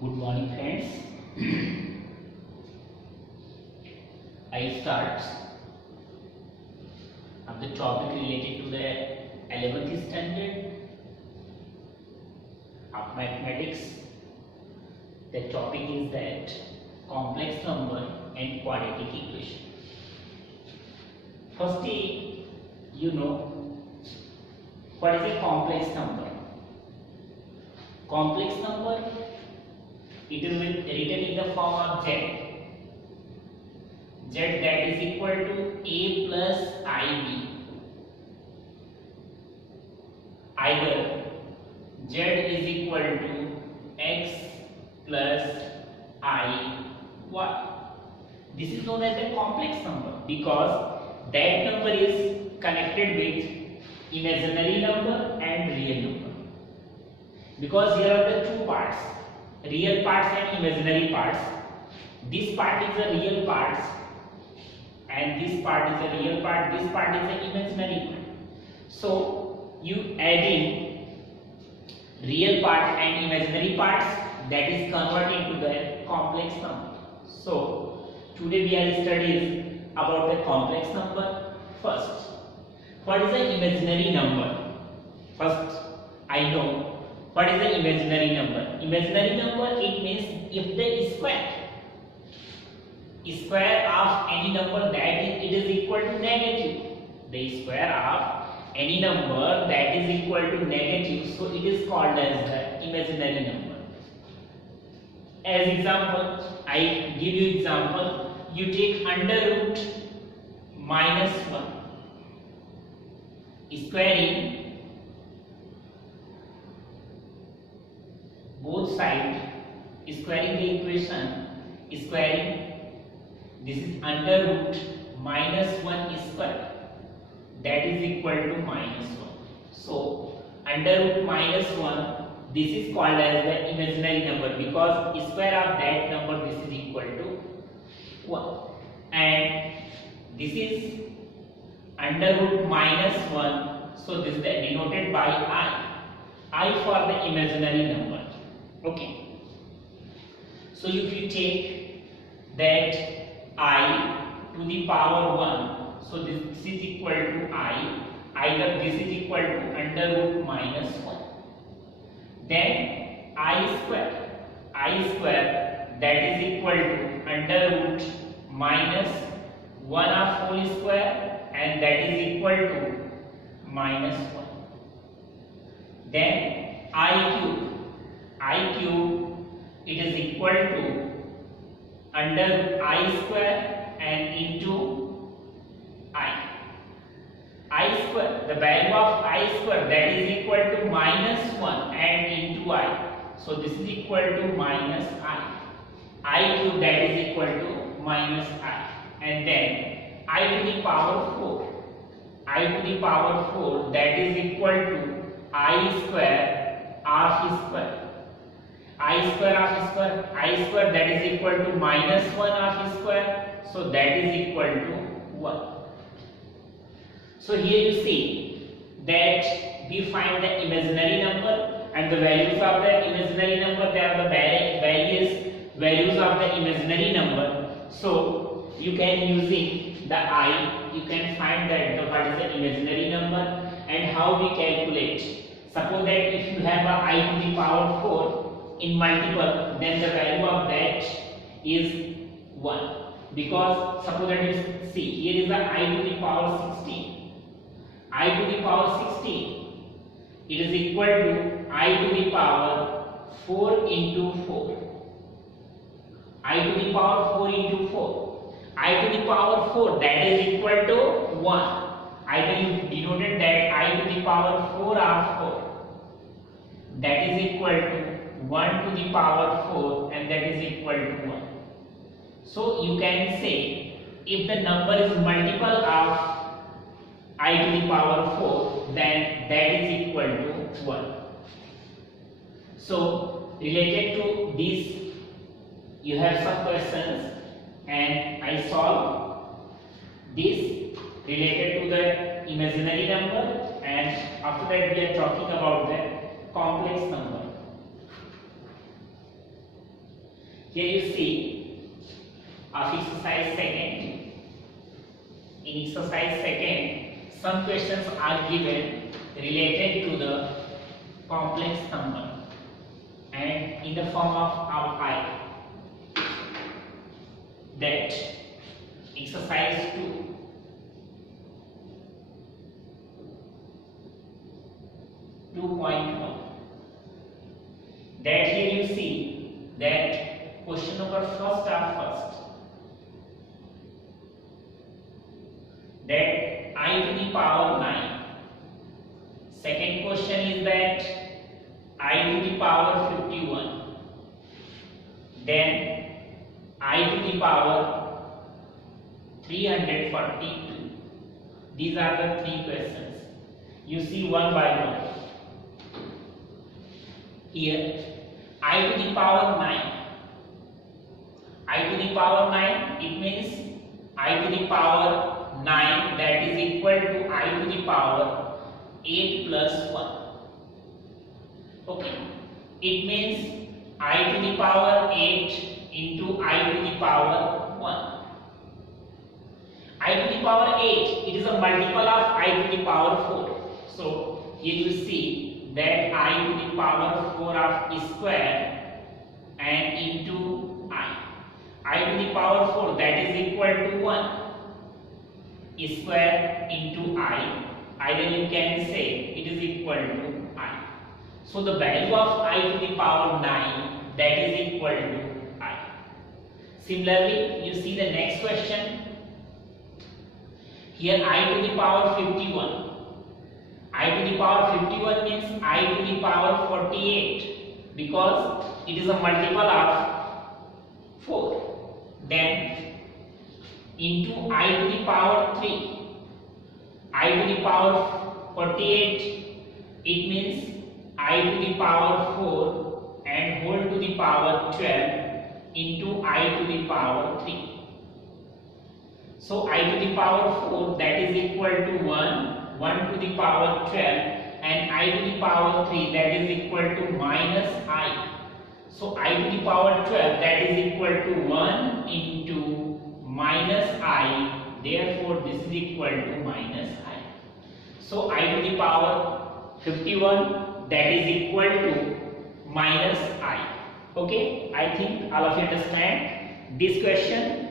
Good morning, friends. I start of the topic related to the 11th standard of mathematics. The topic is that complex number and quadratic equation. Firstly, you know what is a complex number. Complex number, it is written in the form of z. Z that is equal to a plus ib. Either z is equal to x plus I y. This is known as a complex number because that number is connected with imaginary number and real number. Because here are the two parts, real parts and imaginary parts. This part is the real part and this part is a real part, this part is an imaginary part. So you add in real part and imaginary parts, that is converted into the complex number. So today we are studying about the complex number. First, what is the imaginary number? First, I know what is the imaginary number. Imaginary number, it means if the square of any number that is equal to negative, the square of any number that is equal to negative, so it is called as the imaginary number. As example, I give you example. You take under root minus 1, squaring both sides, squaring the equation, squaring. This is under root minus 1 square, that is equal to minus 1. So under root minus 1, this is called as the imaginary number because square of that number, this is equal to 1. And this is under root minus 1, so this is denoted by I for the imaginary number. Okay. So if you take that I to the power 1, so this is equal to I, either this is equal to under root minus 1. Then I square that is equal to under root minus 1 of whole square, and that is equal to minus 1. Then I cube, it is equal to under I square and into I square, the value of I square, that is equal to minus 1 and into I. So this is equal to minus I cube, that is equal to minus I. And then I to the power 4, that is equal to I square of square. I square that is equal to minus 1 of square, so that is equal to 1. So here you see that we find the imaginary number and the values of the imaginary number, they are the various values of the imaginary number. So you can using the I, you can find that what is the imaginary number and how we calculate. Suppose that if you have a I to the power 4 in multiple, then the value of that is 1. Because suppose that you see, here is the I to the power 16. I to the power 16, it is equal to I to the power 4 into 4. I to the power 4 into 4. I to the power 4, that is equal to 1. Either you denoted that I to the power 4 of 4, that is equal to 1 to the power 4, and that is equal to 1. So you can say if the number is multiple of I to the power 4, then that is equal to 1. So related to this, you have some questions and I solve this related to the imaginary number, and after that we are talking about the complex number. Here you see of exercise second. In exercise second, some questions are given related to the complex number and in the form of I. That exercise 2. That here you see that question number first are first. That I to the power 9. Second question is that I to the power 51. Then I to the power 342. These are the three questions. You see one by one. Here I to the power 9. I to the power 9, it means I to the power 9, that is equal to I to the power 8 plus 1. Okay, it means I to the power 8 into I to the power 1. I to the power 8, it is a multiple of I to the power 4. So here you see that I to the power 4 of square and into I to the power 4, that is equal to 1 square into then you can say it is equal to I. So the value of I to the power 9, that is equal to I. Similarly, you see the next question. Here I to the power 51. I to the power 51 means I to the power 48 because it is a multiple of 4. Then into I to the power 3. I to the power 48, it means I to the power 4 and whole to the power 12 into I to the power 3. So I to the power 4, that is equal to 1 to the power 12, and I to the power 3, that is equal to minus I. So I to the power 12, that is equal to 1 into minus I, therefore this is equal to minus I. So I to the power 51, that is equal to minus I. Okay, I think all of you understand this question.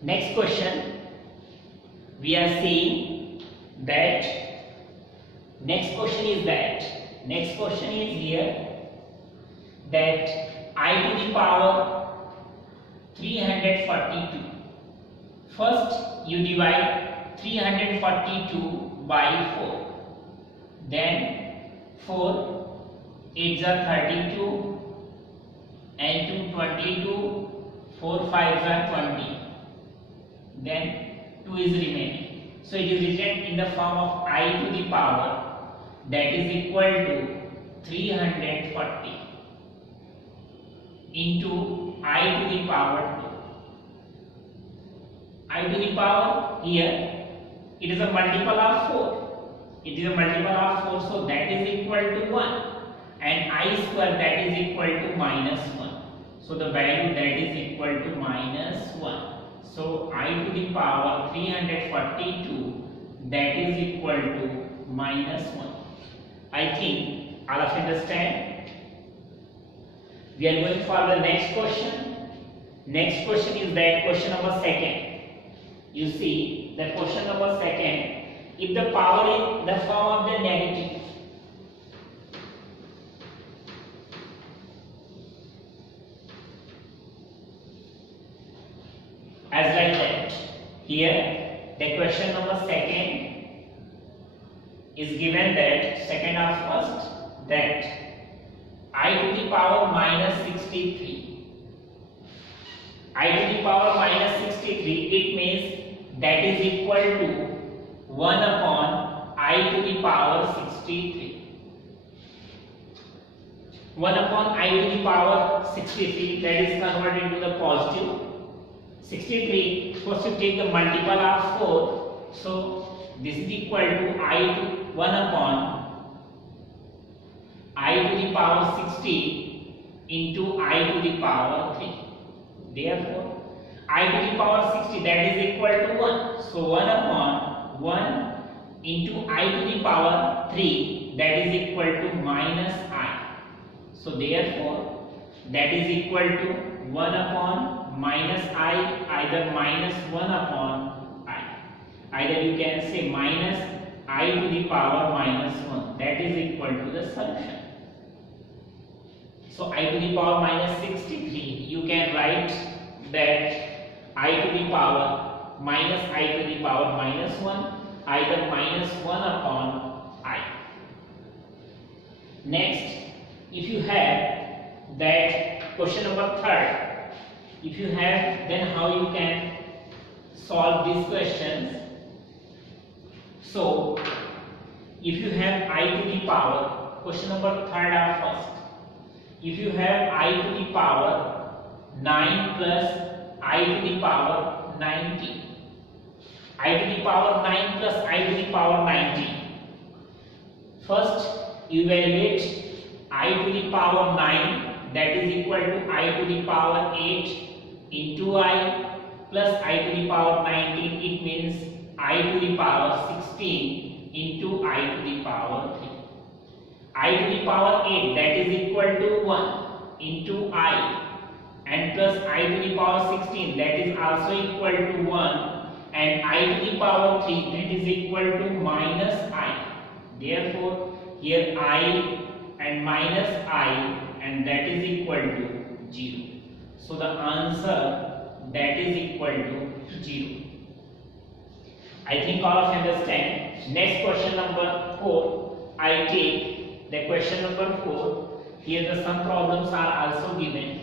Next question, we are seeing that next question is here that I to the power 342. First you divide 342 by 4. Then 4 8s are 32 and 2 22. 4 5s are 20. Then 2 is remaining. So it is written in the form of I to the power, that is equal to 340 into I to the power 2. I to the power, here it is a multiple of 4. It is a multiple of 4, so that is equal to 1. And I square, that is equal to minus 1. So the value, that is equal to minus 1. So I to the power 342, that is equal to minus 1. I think all of you understand. We are going for the next question. Next question is that question number second. You see the question number second. If the power is the form of the negative, as like that. Here the question number second is given that second of first, that I to the power minus 63. I to the power minus 63, it means that is equal to 1 upon I to the power 63. 1 upon I to the power 63, that is converted into the positive 63. First you take the multiple of 4. So this is equal to I to 1 upon I to the power 60 into I to the power 3. Therefore I to the power 60, that is equal to 1. So 1 upon 1 into I to the power 3, that is equal to minus I. So therefore that is equal to 1 upon minus I, either minus 1 upon I. Either you can say minus I to the power minus 1. That is equal to the solution. So I to the power minus 63, you can write that I to the power minus I to the power minus 1, either minus 1 upon I. Next, if you have that question number 3rd, if you have, then how you can solve these questions. So if you have I to the power, question number 3rd are first. If you have I to the power 9 plus I to the power 90, I to the power 9 plus I to the power 90. First evaluate I to the power 9, that is equal to I to the power 8 into I plus I to the power 19. It means I to the power 16 into I to the power 3. I to the power 8, that is equal to 1 into I, and plus I to the power 16, that is also equal to 1, and I to the power 3, that is equal to minus I. Therefore here I and minus I, and that is equal to 0. So the answer, that is equal to 0. I think all of you understand. Next, question number 4. I take the question number 4. Here the some problems are also given.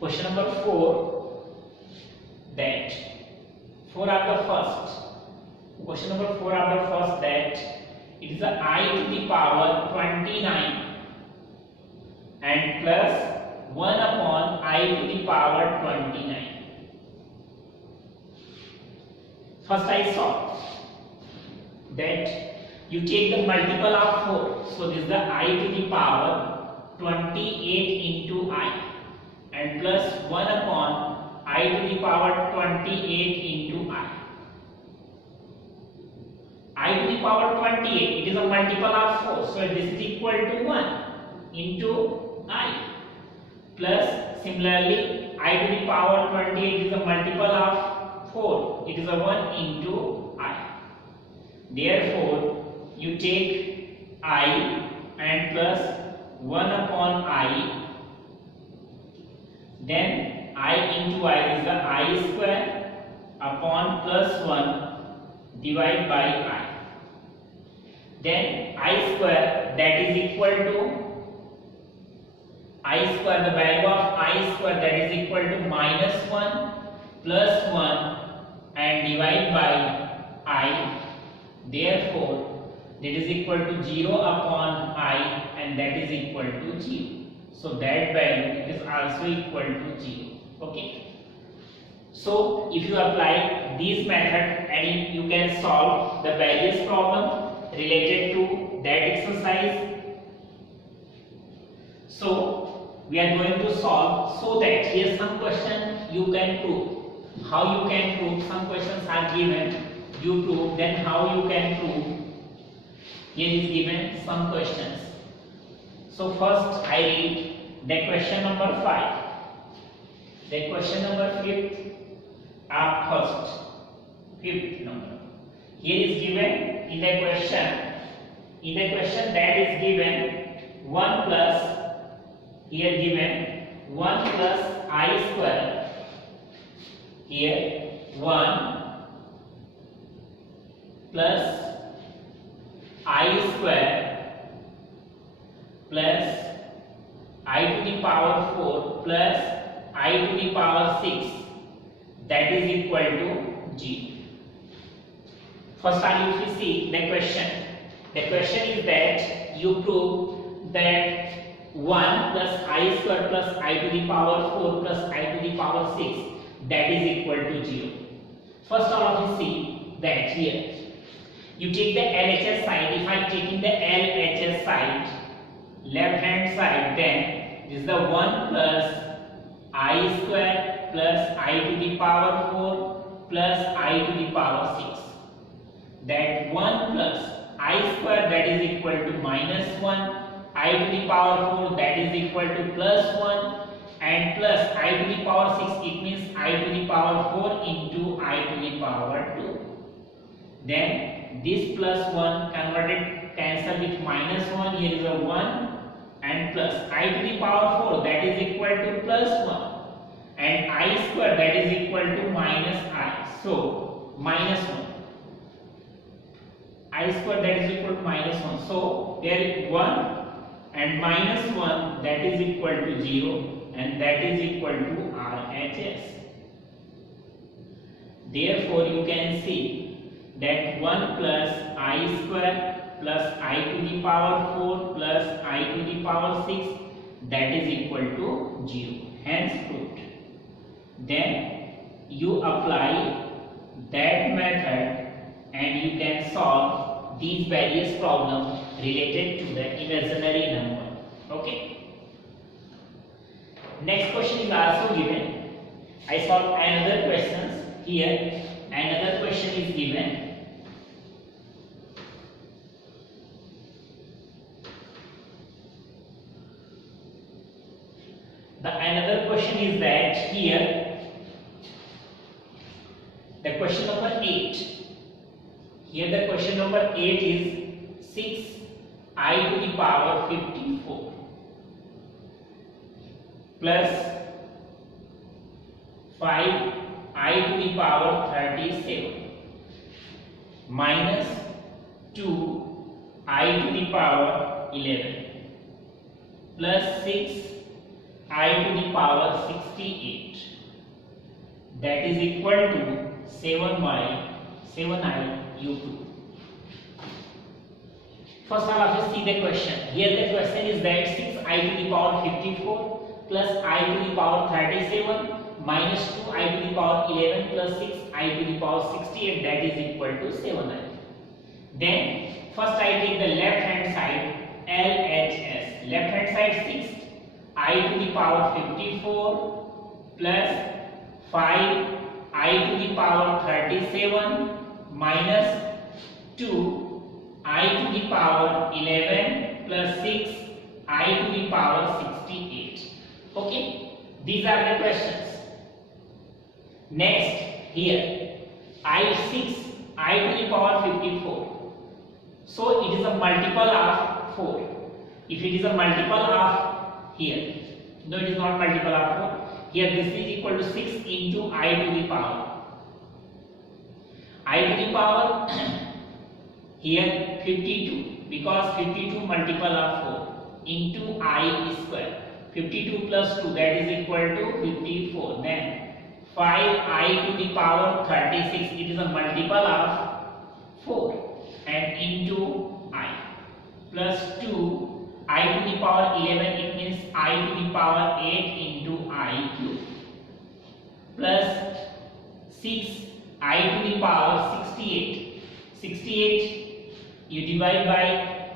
Question number 4, that 4 are the first. Question number 4 are the first, that it is a I to the power 29 and plus 1 upon I to the power 29. First I saw that you take the multiple of 4. So this is the I to the power 28 into I, and plus 1 upon I to the power 28 into I. I to the power 28, it is a multiple of 4. So this is equal to 1 into I, plus similarly I to the power 28 is a multiple of 4. It is a 1 into I. Therefore you take I and plus 1 upon I, then I into I is the I square upon plus 1 divided by I. Then I square, that is equal to I square, the value of I square, that is equal to minus 1 plus 1 and divide by I. Therefore that is equal to 0 upon I, and that is equal to 0. So that value is also equal to 0. Okay. So if you apply this method, and you can solve the various problems related to that exercise. So we are going to solve, so that here some question you can prove. How you can prove? Some questions are given, you prove, then how you can prove. Here is given some questions. So first I read the question number 5. The question number 5th first, 5th number. Here is given in the question. In the question that is given 1 plus, here given 1 plus I square. Here 1 plus I square plus I to the power 4 plus I to the power 6, that is equal to G. First, if we see the question, The question is that you prove that 1 plus I square plus I to the power 4 plus I to the power 6 that is equal to 0. First all of you see that here you take the LHS side. If I taking the LHS side, left hand side, then this is the 1 plus I square plus I to the power 4 plus I to the power 6. That 1 plus I square that is equal to minus 1, I to the power 4 that is equal to plus 1, and plus I to the power 6, it means I to the power 4 into I to the power 2. Then this plus 1 converted cancel with minus 1, here is a 1, and plus I to the power 4 that is equal to plus 1, and I square that is equal to minus I. So minus 1. I square that is equal to minus 1. So there is 1 and minus 1 that is equal to 0, and that is equal to RHS. Therefore you can see that 1 plus I square plus I to the power 4 plus I to the power 6 that is equal to 0. Hence proved. Then you apply that method and you can solve these various problems related to the imaginary number. Okay. Next question is also given. I solve another questions here. Another question is given. The another question is that here the question number 8. Here the question number 8 is 6I to the power 54 plus 5I to the power 37 minus 2I to the power 11 plus 6I to the power 68 that is equal to 7i u2. First all of you see the question. Here the question is that 6I to the power 54 plus I to the power 37 minus 2I to the power 11 plus 6I to the power 68 that is equal to 7i. Then first I take the left hand side LHS. Left hand side 6I to the power 54 plus 5I to the power 37 minus 2I to the power 11 plus 6I to the power 68. Okay, these are the questions. Next here I6I to the power 54. So it is a multiple of 4. If it is a multiple of here, no, it is not multiple of 4. Here this is equal to 6 into I to the power. I to the power here 52 because 52 multiple of 4 into I square. 52 plus 2 that is equal to 54. Then 5I to the power 36, it is a multiple of 4 and into I plus 2I to the power 11, it means I to the power 8 into I cube plus 6I to the power 68. 68 you divide by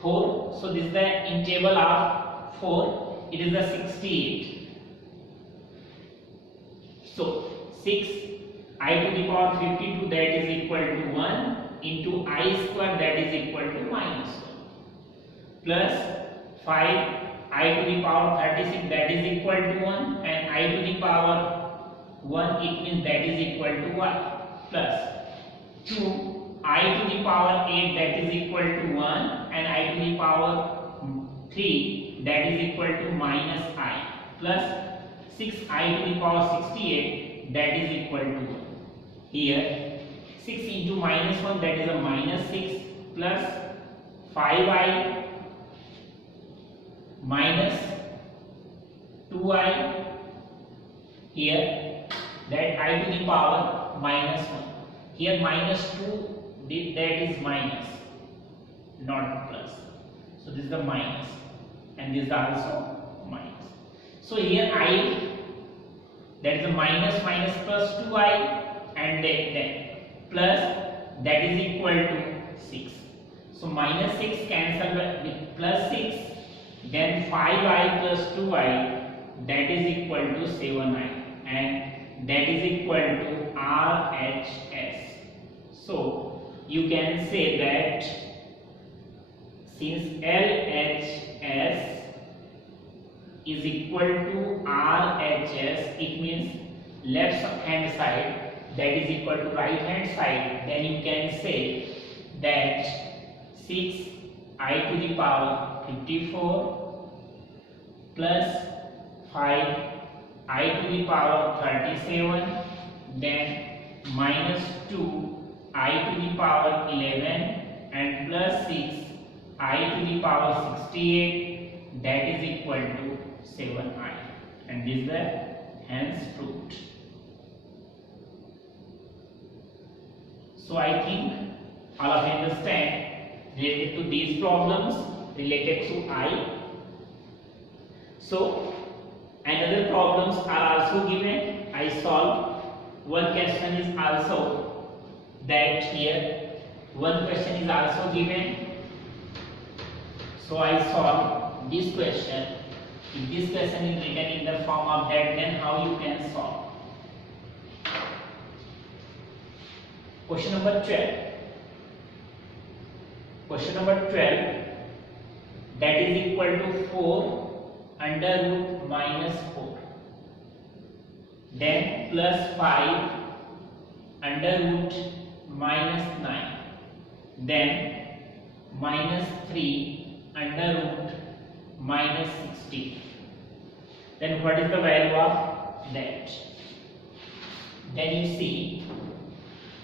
4. So this is the in table of 4. It is the 68. So 6I to the power 52 that is equal to 1 into I square that is equal to minus 1 plus 5I to the power 36 that is equal to 1 and I to the power 1 it means that is equal to 1 plus 2I to the power 8 that is equal to 1 and I to the power 3 that is equal to minus I plus 6I to the power 68 that is equal to 1. Here 6 into minus 1 that is a minus 6 plus 5I minus 2I here that I to the power minus 1. Here minus 2 that is minus not plus. So this is the minus, and this is also minus. So here I, that is a minus minus plus 2i, and then plus, that is equal to 6. So minus 6 cancel with plus 6, then 5i plus 2i, that is equal to 7i, and that is equal to RHS. So you can say that since LHS is equal to RHS, it means left hand side that is equal to right hand side, then you can say that 6i to the power 54 plus 5i to the power 37, then minus 2i to the power 11, and plus 6i to the power 68, that is equal to 7i, and this is the hence proved. So I think all of you understand related to these problems related to I. So another problems are also given. I solve one question is also that here one question is also given. So I solve this question. If this question is written in the form of that, then how you can solve? Question number 12. Question number 12, that is equal to 4 under root minus 4. Then plus 5 under root minus 9. Then minus 3 under root minus 16. Then what is the value of that? Then you see,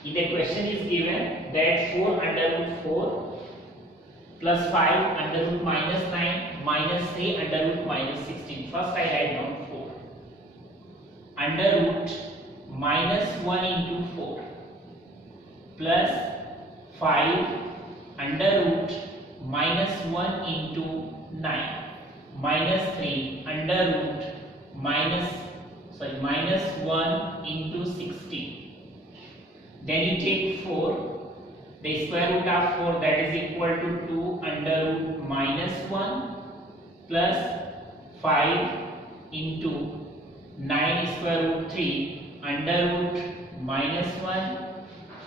in the question is given that 4 under root 4 plus 5 under root minus 9 minus 3 under root minus 16. First I write down 4 under root minus 1 into 4 plus 5 under root minus 1 into 9 minus 3 under root minus 1 into 16. Then you take 4, the square root of 4, that is equal to 2 under root minus 1 plus 5 into 9 square root 3 under root minus 1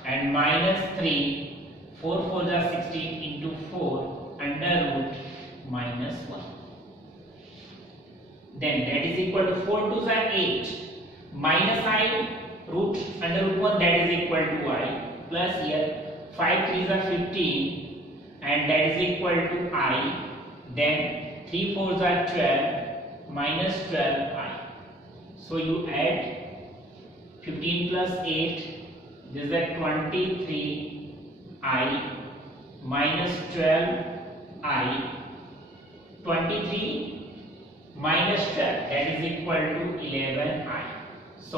and minus 3, 4 4 are 16 into 4 under root minus 1. Then that is equal to 4 2s are 8 minus I root under root 1, that is equal to I, plus here 5 3s are 15, and that is equal to I. Then 3 4s are 12 minus 12i. So you add 15 plus 8, this is a 23i minus 12i. 23 minus 12, that is equal to 11i. So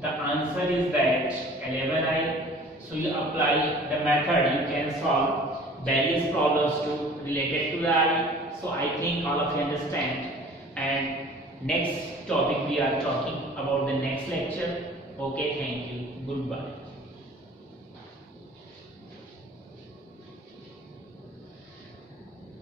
the answer is that 11i. So you apply the method, you can solve various problems to related to the I. So I think all of you understand, and next topic we are talking about the next lecture. Okay, thank you, goodbye.